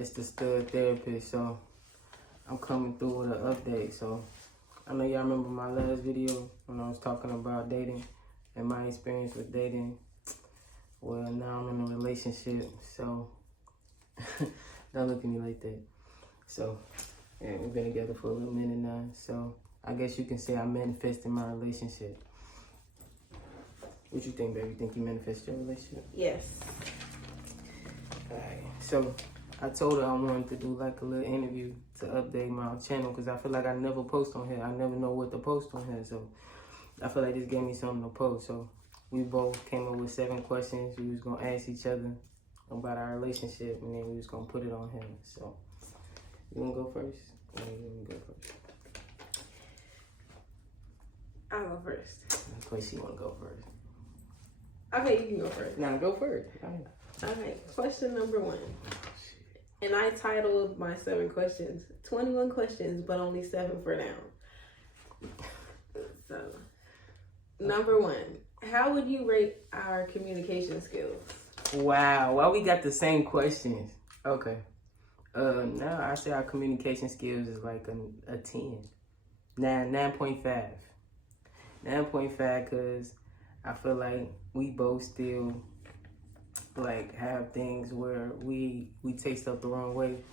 It's the Stud Therapist. So I'm coming through with an update. So I know y'all remember my last video when I was talking about dating and my experience with dating. Well, now I'm in a relationship, so don't look at me like that. So, yeah, we've been together for a little minute now. So I guess you can say I manifested my relationship. What you think, baby? You think you manifested your relationship? Yes. Alright, so I told her I wanted to do like a little interview to update my channel because I feel like I never post on here. I never know what to post on here, so I feel like this gave me something to post. So we both came up with 7 questions we was gonna ask each other about our relationship, and then we was gonna put it on here. So you wanna go first? Or you wanna go first? I'll go first. Of course she wanna go first. Okay, you can go first. Nah, go first. Okay, question number 1. And I titled my 7 questions, 21 questions, but only 7 for now. So, number 1, how would you rate our communication skills? Wow, why we got the same questions? Okay. Now I say our communication skills is like a 10. 9.5. 9.5 because I feel like we both still like have things where we take stuff the wrong way,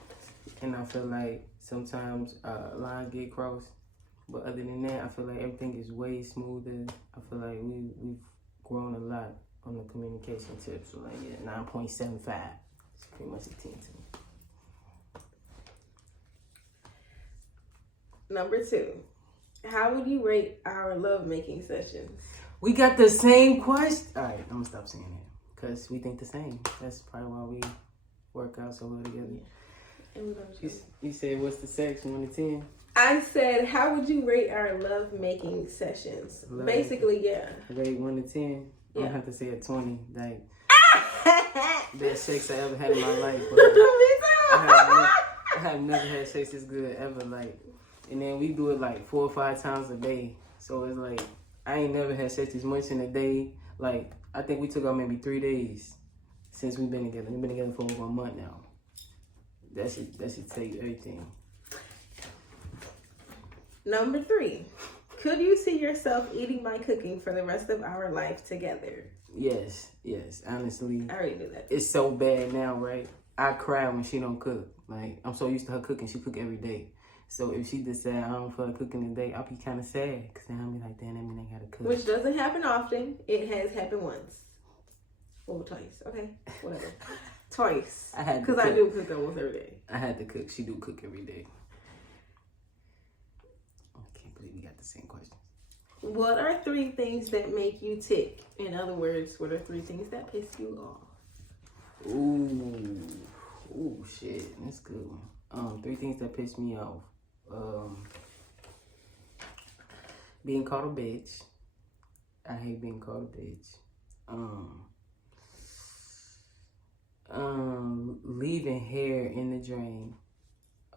and I feel like sometimes lines get crossed. But other than that, I feel like everything is way smoother. I feel like we've grown a lot on the communication tips. So like, yeah, 9.75. It's pretty much a 10 to me. Number 2, how would you rate our lovemaking sessions? We got the same question. All right, I'm gonna stop saying that because we think the same. That's probably why we work out so well together. Yeah. And You said what's the sex, 1 to 10? I said, how would you rate our lovemaking sessions? Basically, yeah. Rate 1 to 10. Yeah. I'm gonna have to say a 20. Like best sex I ever had in my life. But I have never had sex this good ever. Like, and then we do it like 4 or 5 times a day. So it's like I ain't never had sex this much in a day. Like I think we took out maybe 3 days since we've been together. We've been together for over a month now. That should tell you everything. Number 3, could you see yourself eating my cooking for the rest of our life together? Yes. Honestly, I already knew that. it's so bad now, right? I cry when she don't cook. Like I'm so used to her cooking. She cook every day. So if she decide I don't feel like cooking today, I'll be kind of sad because then I'll be like, damn, that mean I gotta cook. Which doesn't happen often. It has happened once. Well, twice. Okay, whatever. Twice. I had to because I cook. do cook almost every day. I had to cook. She do cook every day. I can't believe we got the same questions. What are 3 things that make you tick? In other words, what are 3 things that piss you off? Ooh, shit, that's a good one. 3 things that piss me off. Being called a bitch. I hate being called a bitch. Leaving hair in the drain.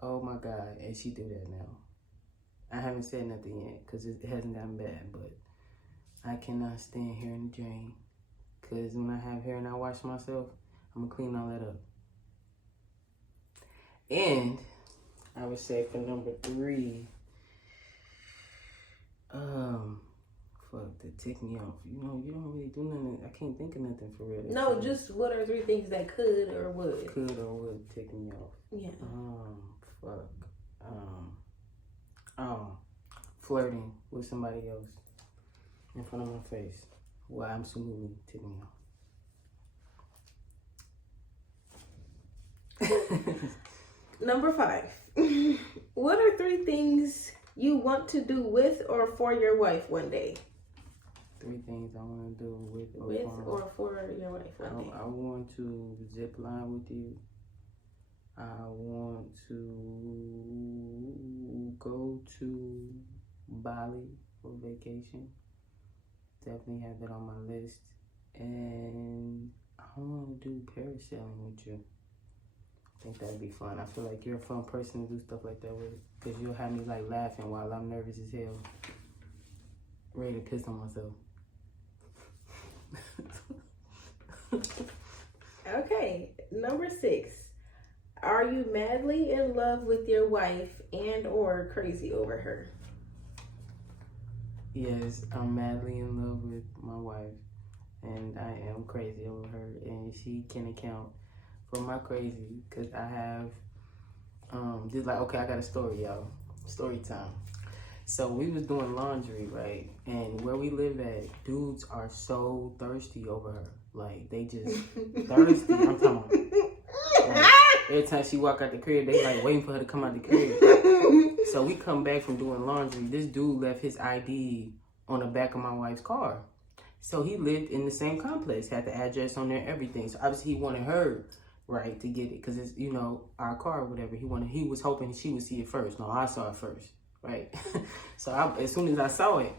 Oh my God, and she do that now. I haven't said nothing yet because it hasn't gotten bad, but I cannot stand hair in the drain because when I have hair and I wash myself, I'm gonna clean all that up. And I would say for number 3, fuck, that tick me off. You know, you don't really do nothing. I can't think of nothing for real. No, just what are 3 things that could or would? Could or would tick me off. Yeah. Fuck. Flirting with somebody else in front of my face. Well, absolutely tick me off. Number 5. What are 3 things you want to do with or for your wife one day? 3 things I want to do with or for your wife one day. I want to zip line with you. I want to go to Bali for vacation. Definitely have that on my list. And I want to do parasailing with you. I think that'd be fun. I feel like you're a fun person to do stuff like that with, because you'll have me like laughing while I'm nervous as hell, ready to piss on myself. Okay, number 6. Are you madly in love with your wife and or crazy over her? Yes, I'm madly in love with my wife, and I am crazy over her, and she can account for my crazy because I have just like, okay, I got a story, y'all. Story time. So we was doing laundry, right? And where we live at, dudes are so thirsty over her. Like, they just thirsty. I'm talking about, like, every time she walk out the crib, they like waiting for her to come out the crib. So we come back from doing laundry. This dude left his ID on the back of my wife's car. So he lived in the same complex, had the address on there, everything. So obviously he wanted her, right, to get it, because it's, you know, our car or whatever. He was hoping she would see it first. No, I saw it first, right? So as soon as I saw it,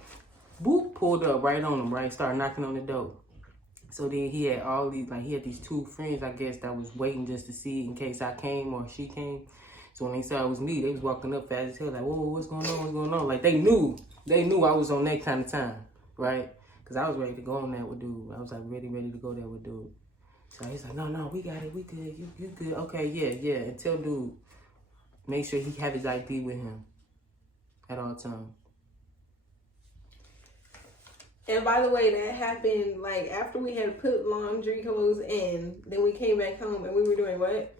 boop, pulled up right on him, right, started knocking on the door. So then he had all these, like, he had these two friends, I guess, that was waiting just to see in case I came or she came. So when they saw it was me, they was walking up fast as hell, like, whoa, what's going on, what's going on? Like, they knew I was on that kind of time, right? Because I was ready to go on that with dude. I was, like, ready to go there with dude. So he's like, no, we got it, we good, you good. Okay, yeah. And tell dude, make sure he have his ID with him at all times. And by the way, that happened like after we had put laundry clothes in. Then we came back home and we were doing what?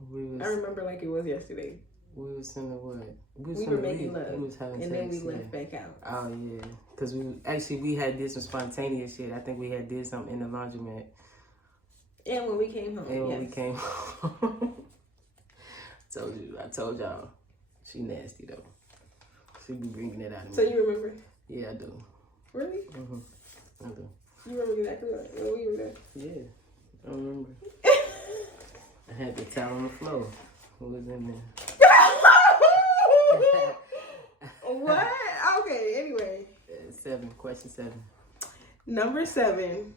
I remember like it was yesterday. We was in the what? We were making love. We was having and sex, then we left back out. Oh yeah, because we had did some spontaneous shit. I think we had did something in the laundromat. And when we came home. I told y'all, she nasty though. She be bringing it out of me. So you remember? Yeah, I do. Really? I do. You remember exactly what we were doing? Yeah, I remember. I had the towel on the floor. Who was in there? What? Okay, anyway. Question 7. Number 7.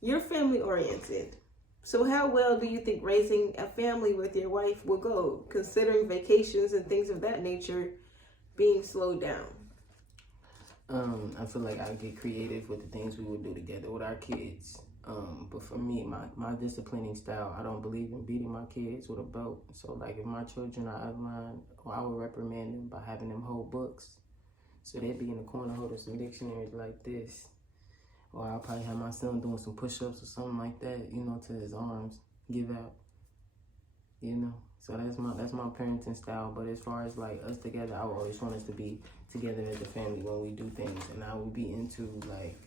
You're family oriented. So how well do you think raising a family with your wife will go, considering vacations and things of that nature being slowed down? I feel like I get creative with the things we would do together with our kids. But for me, my disciplining style, I don't believe in beating my kids with a belt. So like if my children are out of line, I would reprimand them by having them hold books. So they'd be in the corner holding some dictionaries like this. Or I'll probably have my son doing some push-ups or something like that, you know, till his arms give out. You know? So that's my parenting style. But as far as like us together, I would always want us to be together as a family when we do things. And I would be into like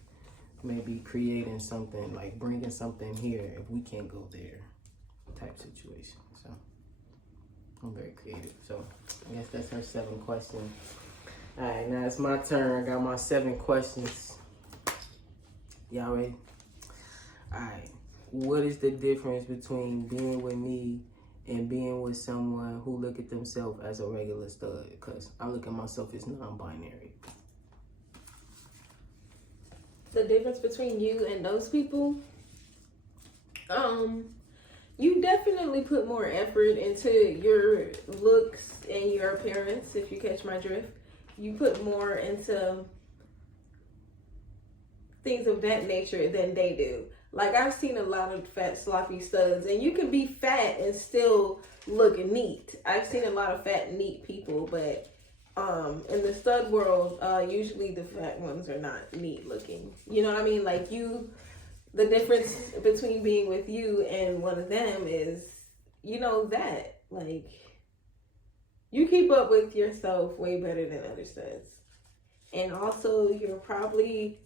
maybe creating something, like bringing something here if we can't go there type situation. So I'm very creative. So I guess that's her 7 questions. All right, now it's my turn. I got my 7 questions. Y'all ready? All right. What is the difference between being with me and being with someone who look at themselves as a regular stud? Because I look at myself as non-binary. The difference between you and those people, you definitely put more effort into your looks and your appearance, if you catch my drift. You put more into things of that nature than they do. Like, I've seen a lot of fat, sloppy studs, and you can be fat and still look neat. I've seen a lot of fat, neat people, but in the stud world, usually the fat ones are not neat looking. You know what I mean? Like, the difference between being with you and one of them is, you know, that, like, you keep up with yourself way better than other studs. And also, you're probably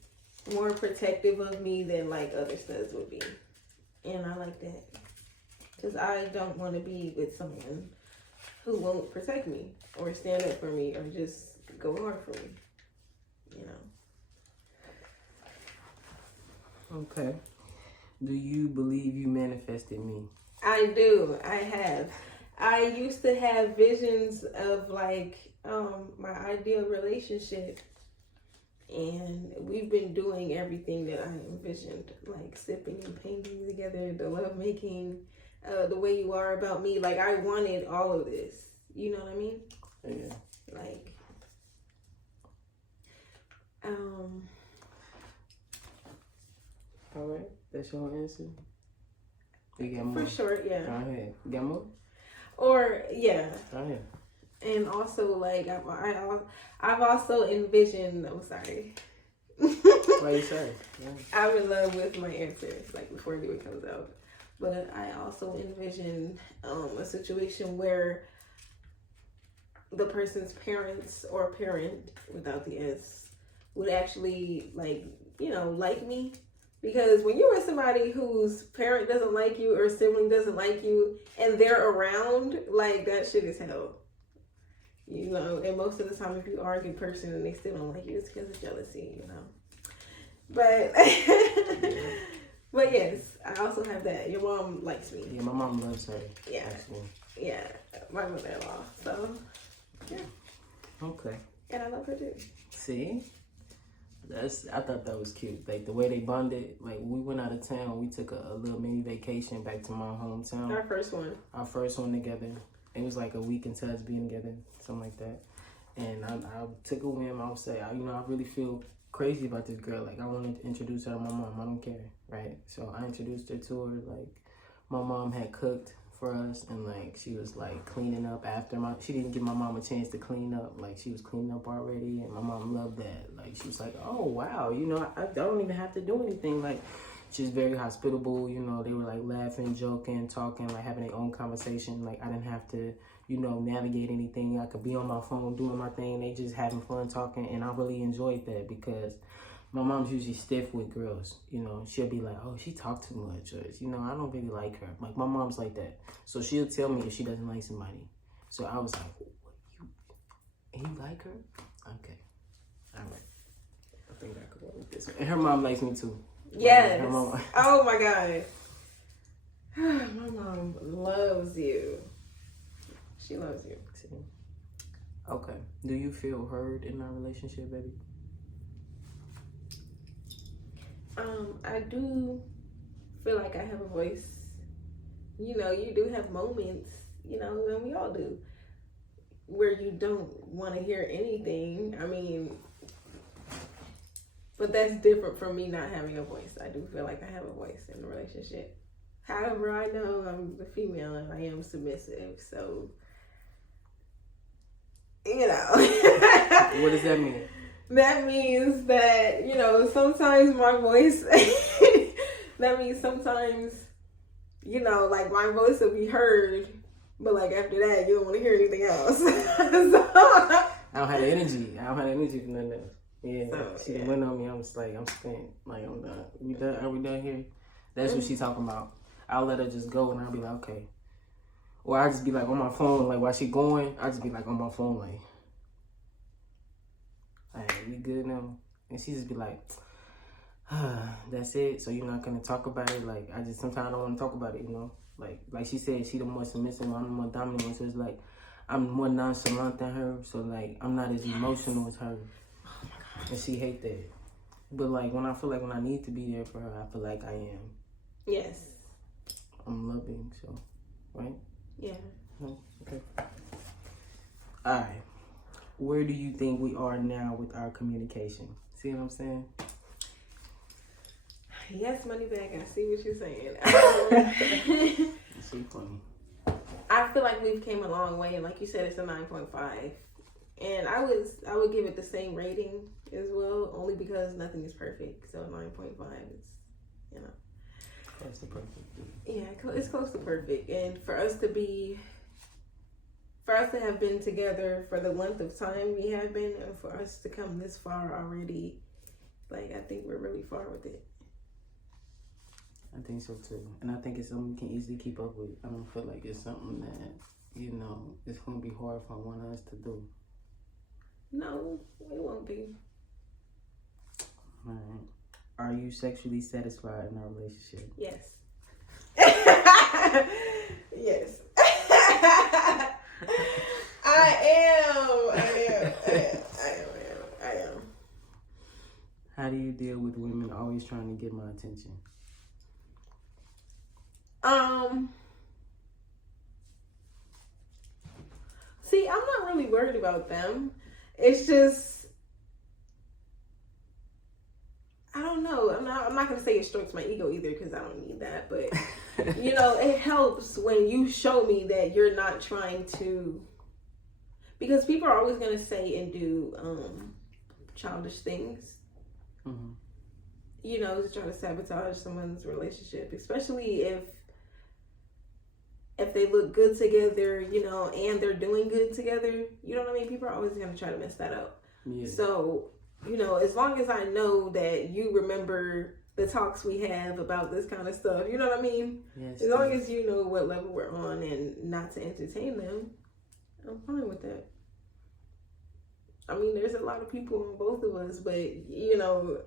more protective of me than like other studs would be. And I like that. Because I don't want to be with someone who won't protect me or stand up for me or just go hard for me. You know. Okay. Do you believe you manifested me? I do. I have. I used to have visions of like my ideal relationship. And we've been doing everything that I envisioned, like sipping and painting together, the love making, the way you are about me. Like, I wanted all of this. You know what I mean? Yeah. Like, All right, that's your answer. Do you got more? For sure, yeah. Go ahead. You got more? Or yeah. Go ahead. And also, like, I've also envisioned. I'm sorry. What you say? Yeah. I'm in love with my answer, like before it even comes out. But I also envision a situation where the person's parents or parent without the S would actually like me. Because when you're with somebody whose parent doesn't like you or sibling doesn't like you and they're around, like that shit is hell. And most of the time if you are a good person and they still don't like you, it's because of jealousy, But but yes, I also have that. Your mom likes me. Yeah, my mom loves her. Yeah. Actually. Yeah. My mother-in-law. So yeah. Okay. And I love her too. See? I thought that was cute. Like the way they bonded. Like we went out of town. We took a little mini vacation back to my hometown. Our first one. Our first one together. It was like a week into us being together, something like that. And I took a whim. I would say, I really feel crazy about this girl. Like I wanted to introduce her to my mom. I don't care, right? So I introduced her to her. Like my mom had cooked for us, and like she was like cleaning up after she didn't give my mom a chance to clean up. Like she was cleaning up already, and my mom loved that. Like she was like, oh wow, I don't even have to do anything. Like she's very hospitable. They were like laughing, joking, talking, like having their own conversation. Like I didn't have to navigate anything. I could be on my phone doing my thing. They just having fun talking, and I really enjoyed that because my mom's usually stiff with girls. She'll be like, oh, she talk too much, or I don't really like her. Like my mom's like that, so she'll tell me if she doesn't like somebody. So I was like, you like her? Okay, all right. I think I could work with this one. And her mom likes me too. Yes. Her mom. Oh my god. My mom loves you. She loves you. Okay. Do you feel heard in our relationship, baby? I do feel like I have a voice. You do have moments, and we all do, where you don't want to hear anything. I mean, but that's different from me not having a voice. I do feel like I have a voice in the relationship. However, I know I'm the female and I am submissive, so What does that mean? That means that, sometimes my voice, that means sometimes, like my voice will be heard, but like after that, you don't want to hear anything else. I don't have the energy. I don't have the energy for nothing else. Yeah, she went on me. I was like, I'm spent. Like, I'm done. We done? Are we done here? That's what she's talking about. I'll let her just go and I'll be like, okay. Or I'll just be like on my phone, like while she going, I'll just be like on my phone, like, all right, we good now? And she just be like, that's it. So you're not gonna talk about it? Like, sometimes I don't want to talk about it, Like she said, she the more submissive one, I'm the more dominant one. So it's like, I'm more nonchalant than her. So like, I'm not as emotional as her. Oh my God. And she hate that. But like, when I need to be there for her, I feel like I am. Yes. I'm loving, so, right? Yeah. Okay. All right. Where do you think we are now with our communication? See what I'm saying? Yes, Moneybag. I see what you're saying. It's so funny. I feel like we've came a long way, and like you said, it's a 9.5. And I would give it the same rating as well, only because nothing is perfect. So 9.5 is, Close to perfect. Yeah, it's close to perfect. And for us to have been together for the length of time we have been, and for us to come this far already, like, I think we're really far with it. I think so too. And I think it's something we can easily keep up with. I don't feel like it's something that, it's going to be hard for one of us to do. No, it won't be. All right. Are you sexually satisfied in our relationship? Yes. Yes. I am. How do you deal with women always trying to get my attention? See, I'm not really worried about them. It's just, I don't know. I'm not gonna to say it strokes my ego either, because I don't need that. But, you know, it helps when you show me that you're not trying to, because people are always going to say and do childish things, you know, to try to sabotage someone's relationship, especially if they look good together, you know, and they're doing good together. You know what I mean? People are always going to try to mess that up. Yeah. So, you know, as long as I know that you remember the talks we have about this kind of stuff, you know what I mean? Yes, as long as you know what level we're on and not to entertain them, I'm fine with that. I mean, there's a lot of people on both of us, but, you know,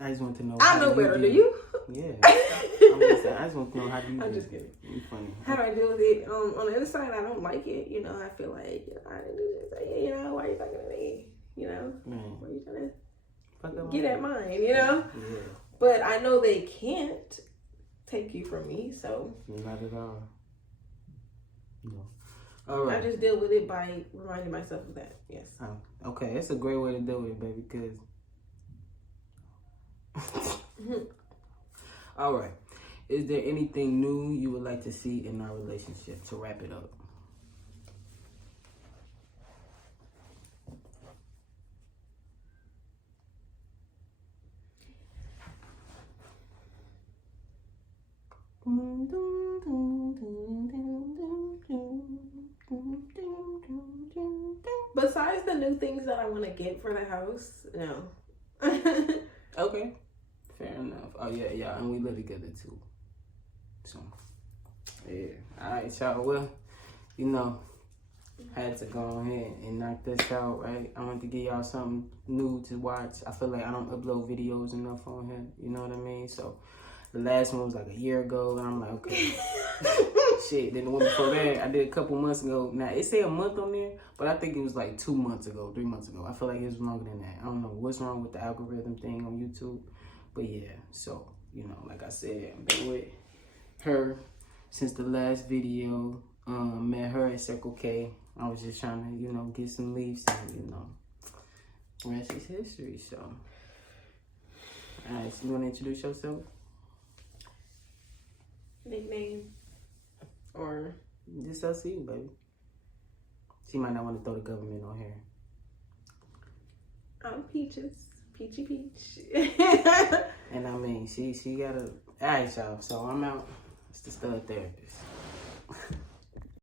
I just want to know. I know better than you. Yeah. I just want to know how do you. I'm just kidding. You're funny. How do I deal with it? On the inside, I don't like it. You know, I feel like I didn't do this. You know, why are you talking to me? You know, why are you trying to get at mine? You know. Yeah. But I know they can't take you from me, so. Not at all. No. All right. I just deal with it by reminding myself of that. Yes. Okay, that's a great way to deal with it, baby. Because. All right. Is there anything new you would like to see in our relationship to wrap it up? Besides the new things that I want to get for the house, no. Okay. Fair enough. Oh, yeah, and we live together, too. So, yeah. All right, y'all. Well, you know, I had to go ahead and knock this out, right? I wanted to give y'all something new to watch. I feel like I don't upload videos enough on here. You know what I mean? So, the last one was like a year ago, and I'm like, okay. Shit. Then the one before that, I did a couple months ago. Now, it say a month on there, but I think it was like 2 months ago, 3 months ago. I feel like it was longer than that. I don't know what's wrong with the algorithm thing on YouTube. But yeah, so, you know, like I said, I've been with her since the last video. Met her at Circle K. I was just trying to, you know, get some leaves and, you know, rest is history, so. All right, so you want to introduce yourself? Nickname? Or? Just up to you, baby. She might not want to throw the government on her. I'm Peaches. Peachy Peach. And I mean, she got a... All right, y'all. So I'm out. It's the Stud Therapist.